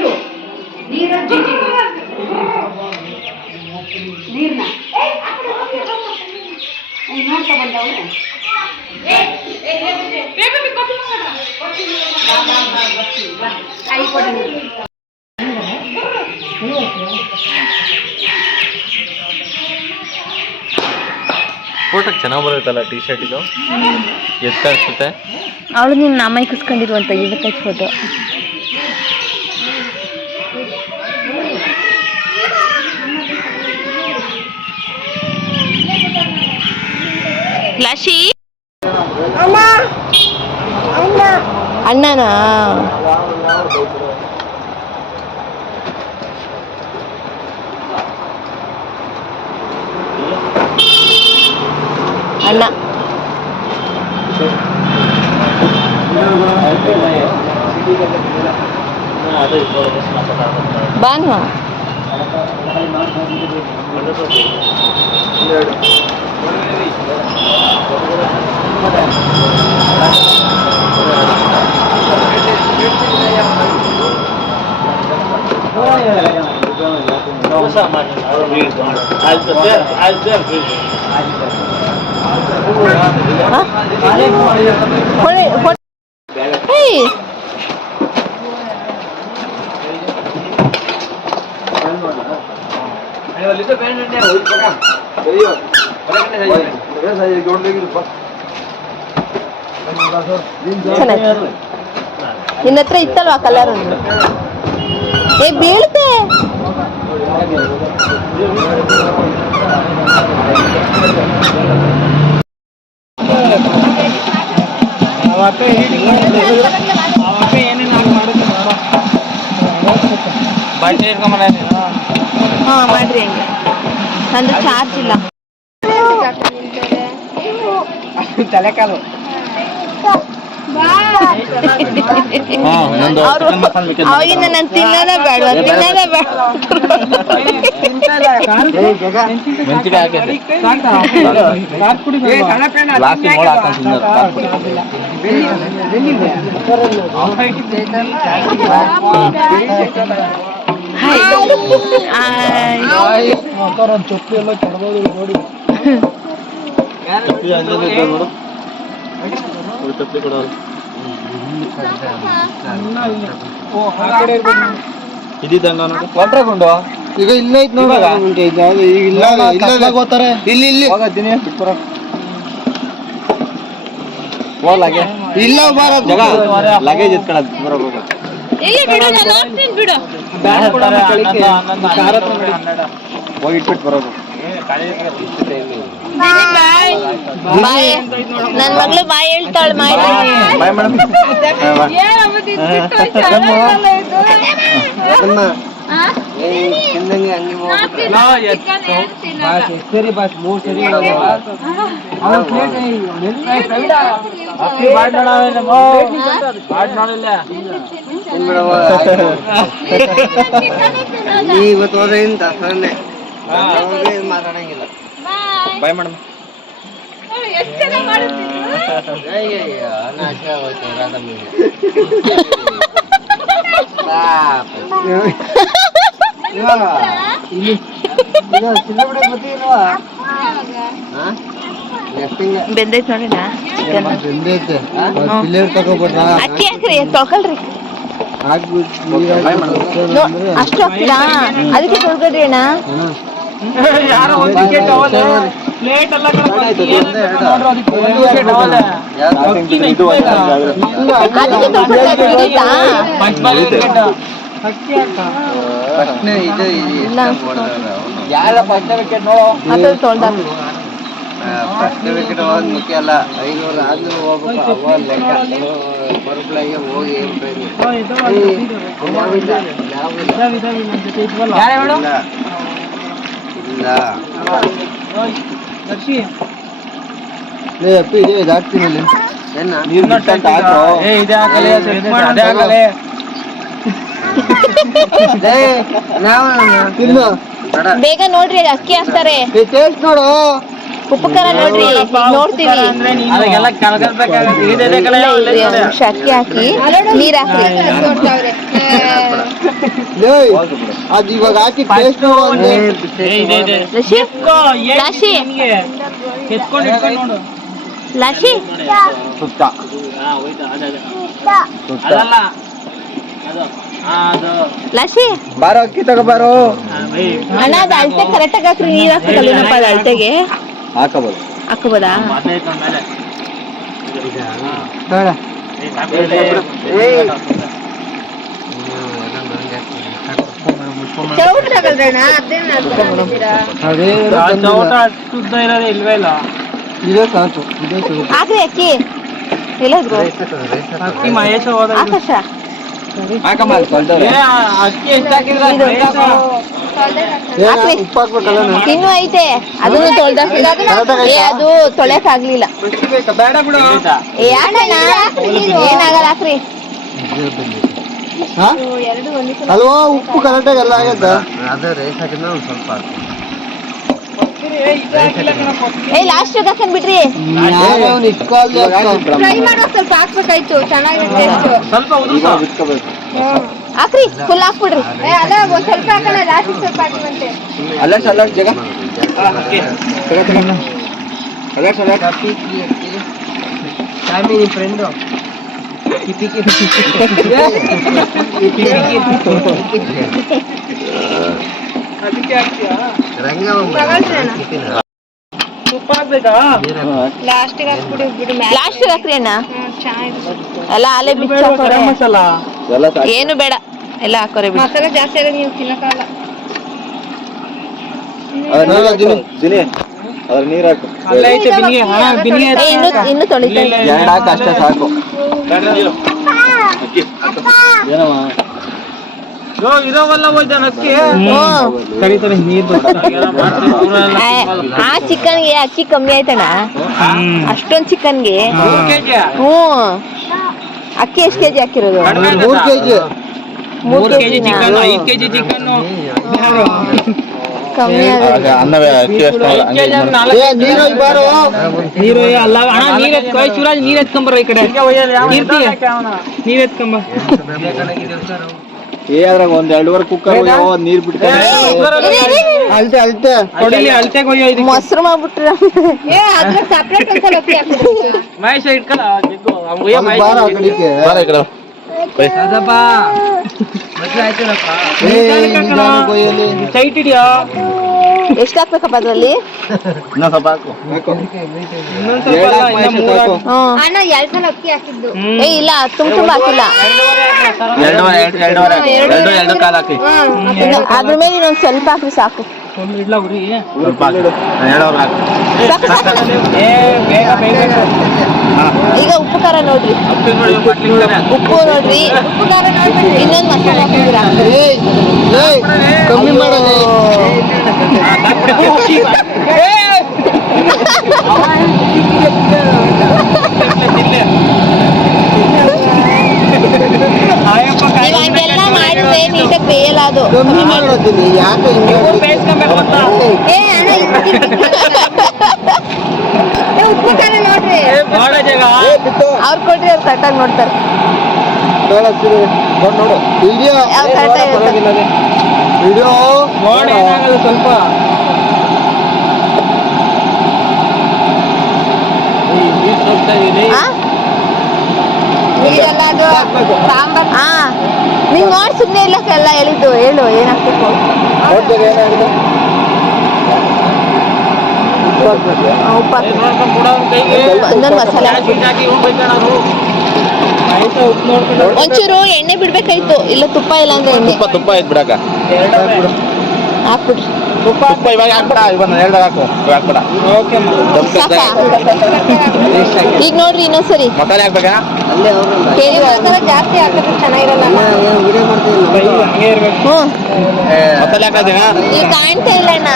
ನೀರು. ನೀರ ಜಿಟಿ ನೀರ್ನ. ನೋಡ್ತಾ ಬಂದವಳೆ ಕೈ ಕೊಡಿ ಫೋಟೋಗೆ ಚೆನ್ನಾಗಿ ಬರುತ್ತಲ್ಲ ಟಿ ಶರ್ಟ್ ಇದು? ಎತ್ತ ಅನ್ಸುತ್ತೆ ಅವಳು ನಿನ್ನ ಮೈ ಕುಸ್ಕೊಂಡಿರುವಂತ ಇವತ್ತೈದು ಫೋಟೋ லஷி அம்மா அண்ணா அண்ணனா அண்ணா బాగా ಲಾಶಿ ಅಣ್ಣನಾ ಅಣ್ಣ ಬಾನ್ವಾ ಹೊಳೆ ಹೊಳೆ ಏಯ್ ಚೆನ್ನಾಗಿ ನಿನ್ನ ಹತ್ರ ಇತ್ತಲ್ವಾ ಕಲರ್ ಒಂದು ಏ ಬೀಳ್ತೆ. ಹಾ ಮಾಡ್ರಿ ಹಂಗೆ. ನಂದು ಚಾರ್ಜ್ ಇಲ್ಲ. ತಲೆಕಾಲು. ಕಾಲು ಅವಾಗಿಂದ ನಾನು ತಿನ್ನೋದೇ ಬೇಡ ತಿನ್ನೋದೇ ಬೇಡ. ಹಾಯ್. ಚೊಪ್ಪಿ ಎಲ್ಲ ಕೊಡ್ಬೋದು ನೋಡಿ. ಇದ್ದಿದ್ದಂಗ ಈಗ ಇಲ್ಲ ಐತ್ ಇಲ್ಲ ಇಲ್ಲ ಗೊತ್ತಾರೆ ಇಲ್ಲಿ ಇಲ್ಲಿ ಹೋಗತ್ತೀನಿ ಹೋಗ್ಲಾಗೆ ಇಲ್ಲ ಬಾರ ಜಗ ಲಗೇಜ್ ಎತ್ಕೊಳ್ಳೋದು ಬರೋಬೇಕು ಇಲ್ಲಿ ಬಿಡು ನಾನು ಹೋಗ್ತೀನಿ ಬಿಡು ಹೋಗಿ ಇಟ್ಬಿಟ್ಟು ಬರೋದು ಬಾಯ್ ಬಾಯ್ ನನ್ ಮಗಳು ಬಾಯ್ ಹೇಳ್ತಾಳೆ ಸರಿ ಬಸ್ ಮೂರ್ ಸರಿ ಇವತ್ತು ಹೋದ ಸೊನ್ನೆ ಮಾತಾಡಂಗಿಲ್ಲ. ಬಾಯ್. ಮೇಡಮ್. ನಾಶ ಹೋಯ್ತು ರಾಧಮ್ಮಿಗೆ ಬೆಂದೈತ್ ನೋಡಿ ತೊಳ್ಕೊಳ್ರಿ ಅಷ್ಟು ಹಾಕ್ತೀರಾ? ಅದಕ್ಕೆ ತೊಳ್ಕೊಡ್ರಿ ಅಣ್ಣ. ವಿಕೆಟ್ ಪ್ಲೇಟ್ ಯಾರ ಪ್ರಶ್ನೆ ವಿಕೆಟ್ ನೋಡು. ಅದ್ರ ತೊಳ್ದಾಗ ಪ್ರಶ್ನೆ ವಿಕೆಟ್ ಹೋಗೋದು ಮುಖ್ಯ ಅಲ್ಲ. ಐನೂರು ಆದ್ರೂ ಹೋಗ್ಬೇಕು. ಲೆಕ್ಕ. ಬರುಬ್ಲಾಗೆ ಹೋಗಿ ಏನ್ ಬೇಗ ನೋಡ್ರಿ ಅಕ್ಕಿ ಹಾಕ್ತಾರೆ ನೋಡು ಉಪ್ಪು ಖಾರ ನೋಡ್ರಿ ಈಗ ನೋಡ್ತೀವಿ ಅದಕ್ಕೆಲ್ಲ ಕಲ್ಕಲ್ಬೇಕಾಗತ್ತೆ ಇದೇ. ಕಲೆ ಇಲ್ಲ ಇಲ್ರಿ ಒಂದ್ ನಿಮಿಷ ಅಕ್ಕಿ ಹಾಕಿ ನೀರ್ ಹಾಕ್ರಿ. ಅದು ಇವಾಗ ಹಾಕಿ ಟೇಸ್ಟ್ ಲಸಿ? ಸುತ್ತ. ಬಾರೋ ಅಕ್ಕಿ ತಗೋಬಾರೋ ಅಣ್ಣ ಅದು ಅಳತೆ ಕರೆಕ್ಟಾಗಿ ಹಾಕ್ರಿ. ನೀರ್ ಹಾಕ್ಬೇಕಲ್ವೇನಪ್ಪ ಅದು ಅಳತೆಗೆ. ಹಾಕಬೋದು ಹಾಕೋಬೋದಾ ಚೌಟ್ರಿ ಹಾಕಲ್ರಣ್ಣ ಅದೇನ ಇಲ್ವೇ ಇಲ್ಲ ಇದೇ ಸಾಕು ಇದೇ ಸಾಕು ಹಾಕ್ರಿ ಅಕ್ಕಿ ಎಲ್ಲೋದ್ರು ಅಕ್ಕಿ ಮಹೇಶ ಹೋದ ಆಕಾಶ ಅಕ್ಕಿ ಇನ್ನೂ ಐತೆ. ಅದನ್ನು ಏ ಅದು ತೊಳೆಯಕ್ ಆಗ್ಲಿಲ್ಲ. ಬೇಡ ಬಿಡು. ಏ ಯಾಕಣ್ಣ? ಏನಾಗಲ್ಲ ಹಾಕ್ರಿ? ಅಲ್ವಾ? ಉಪ್ಪು ಕರೆಕ್ಟಾಗಿ ಎಲ್ಲ ಆಗತ್ತ ಅದೇ ರೈಸ್ ಹಾಕಿದ್ರೆ ಒಂದು ಸ್ವಲ್ಪ ಏ ಲಾಸ್ಟ್ ಹಾಕನ್ ಬಿಡ್ರಿ ಫ್ರೈ ಮಾಡೋ ಸ್ವಲ್ಪ ಹಾಕ್ಬೇಕಾಯ್ತು. ಚೆನ್ನಾಗಿರುತ್ತೆ ಸ್ವಲ್ಪ. ಹಾಕ್ರಿ ಫುಲ್ ಹಾಕ್ಬಿಡ್ರಿ. ಅಲ್ಲ ಒಂದ್ ಸ್ವಲ್ಪ ಹಾಕಲ್ಲ ಲಾಸ್ಟ್ ಸ್ವಲ್ಪ ಹಾಕಿವಂತೆ ಅಲರ್ಟ್ ಅಲರ್ಟ್ ಜಗ. ಅಲರ್ಟ್ ಫ್ರೆಂಡ್ ಹಾಕ್ರಿ ಅಣ್ಣ. ಅಲ್ಲ ಅಲ್ಲೇ ಬಿಚ್ಚ ಮಸಾಲ. ಏನು ಬೇಡ. ಎಲ್ಲ ಹಾಕೋರೆ ಬಿಡಿ. ಮಸಾಲೆ ಜಾಸ್ತಿ ಆದ್ರೆ ನೀವು ತಿನ್ನಕ್ಕಾಗಲ್ಲ ಅದ್ರ ನೀರ್ ಹಾಕು, ಇನ್ನು ಇನ್ನು ತೊಳಿತಾ ಇಲ್ಲ. ಎರಡು ಹಾಕು ಅಷ್ಟೇ ಸಾಕು. ಏನಮ್ಮ? ಹ್ಮ್. ಆ, ಆ ಚಿಕನ್ಗೆ ಅಕ್ಕಿ ಕಮ್ಮಿ ಆಯ್ತಣ್ಣ. ಅಷ್ಟೊಂದ್ ಚಿಕನ್ಗೆ. ಹ್ಮ್. ಹ್ಞೂ ಅಕ್ಕಿ ಎಷ್ಟು ಕೆಜಿ ಹಾಕಿರೋದು? ಮೂರ್ ಕೆಜಿ. ಮೂರ್ ಕೆಜಿ? ಚಿಕನ್ ಐದು ಕೆಜಿ ಚಿಕನ್ ಕಮ್ಮಿ ಆಗುತ್ತೆ. ನೀರು ಬಾರೋ. ನೀರು ಅಲ್ಲ ಅಣ್ಣ ನೀರ್ ಎತ್ಕೊ ಶಿವರಾಜ್ ನೀರ್ ಎತ್ಕೊಂಬರ ಈ ಕಡೆ. ಕೀರ್ತಿ. ನೀರ್ ಎತ್ಕೊಂಬ ಏ ಅದ್ರಾಗ ಒಂದ್ ಎರಡುವರೆ ಕುಕ್ಕರ್ ನೀರ್ ಬಿಡ್ತಾರೆ ಅಳ್ತೆ ಅಳ್ತೆ. ಕೊಡಿಲಿ ಅಳ್ತೆ ಮೊಸರು ಮಾಡ್ಬಿಟ್ರ ಏ ಅದ್ರ ಸಪ್ರೇಟ್ ಮಹೇಶ ಇಟ್ಕಲ್ಲ ಜಿಗ್ಗು ಬಾರೋ ಆ ಕಡೆಗೆ. ಸೈಟ್ ಹಿಡಿಯೋ. ಎಷ್ಟು ಹಾಕ್ಬೇಕಪ್ಪ ಅದ್ರಲ್ಲಿ? ಇನ್ನೊಂದ್ ಸ್ವಲ್ಪ ಹಾಕು. ಇನ್ನೊಂದ್ ಸ್ವಲ್ಪ ಎರಡ್ ಅಲ್ಲ, ಹಾಕು ಇನ್ನ ಮಹೇಶ ಮೂರ್ ಸಾಕು. ಹಾಕು. ಹ್ಮ್. ಅಣ್ಣ ಎರಡ್ ಸಲ ಅಕ್ಕಿ ಹಾಕಿದ್ದು. ಹ್ಮ್. ಏ ಇಲ್ಲ ತುಂಬ ತುಂಬ ಹಾಕಿಲ್ಲ. ಇನ್ನು ಅದ್ರ ಮೇಲೆ ಇನ್ನೊಂದ್ ಸ್ವಲ್ಪ ಹಾಕಿ ಸಾಕು. ಒಂದ್ ಇಡ್ಲ ಏ ಬೇಗ ಬೇಗ ಈಗ ಉಪ್ಪು ಖಾರ ನೋಡ್ರಿ. ಉಪ್ಪು ನೋಡ್ರಿ. ಉಪ್ಪು ಖಾರ ನೋಡ್ರಿ ಇನ್ನೊಂದ್ ಮಸಾಲೆ ಏಯ್, ಕಮ್ಮಿ ಮಾಡಿದ್ರೆ ನೀಟಾಗಿ ಬೇಯಲ್ಲ ಅದು. ಕಮ್ಮಿ ಮಾಡೋದಿಲ್ಲ ಯಾಕೆ ಹಿಂಗೆ? ಉಪ್ಪು ಖಾರ ನೋಡ್ರಿ. ಅವ್ರು ಕೊಟ್ರಿ ಅವ್ರು ಕರೆಕ್ಟಾಗಿ ನೋಡ್ತಾರೆ. ವಿಡಿಯೋ. ನೋಡ ಏನಾಗಲ್ಲ ಸ್ವಲ್ಪ? ನೀರೆಲ್ಲ ಅದು ಸಾಂಬಾರ್ ಹಾ ನೀನ್ ನೋಡಿ ಸುಮ್ಮನೆ ಇಲ್ಲಕ್ಕೆಲ್ಲ ಹೇಳಿದ್ದು. ಹೇಳು ಏನಾಗ್ಬೇಕು ಏನಾಗಿದೆ? ಮಸಾಲೆ ಒಂಚೂರು ಎಣ್ಣೆ ಬಿಡ್ಬೇಕಾಯ್ತು. ಇಲ್ಲ ತುಪ್ಪ ಇಲ್ಲ ಅಂದ್ರೆ ತುಪ್ಪ ತುಪ್ಪ ಐತ್ ಬಿಡಾಕ. ಹಾಕ್ಬಿಡ್ರಿ ತುಪ್ಪ ತುಪ್ಪ ಇವಾಗ ಹಾಕ್ಬೇಡ ಇವಾಗ ಹೇಳ್ದಾಗ ಹಾಕು. ಇವಾಗ ಹಾಕ್ಬೇಡ. ಓಕೆ ಈಗ ನೋಡ್ರಿ ಇನ್ನೊಂದ್ಸರಿ ಮಸಾಲೆ ಹಾಕ್ಬೇಕಾ? ಜಾಸ್ತಿ ಹಾಕಿದ್ರೆ ಚೆನ್ನಾಗಿರಲ್ಲ. ಮಸಾಲೆ ಹಾಕೋದೇನಾ? ಇಲ್ಲಿ ಕಾಣ್ತಾ ಇಲ್ಲ ಅಣ್ಣ.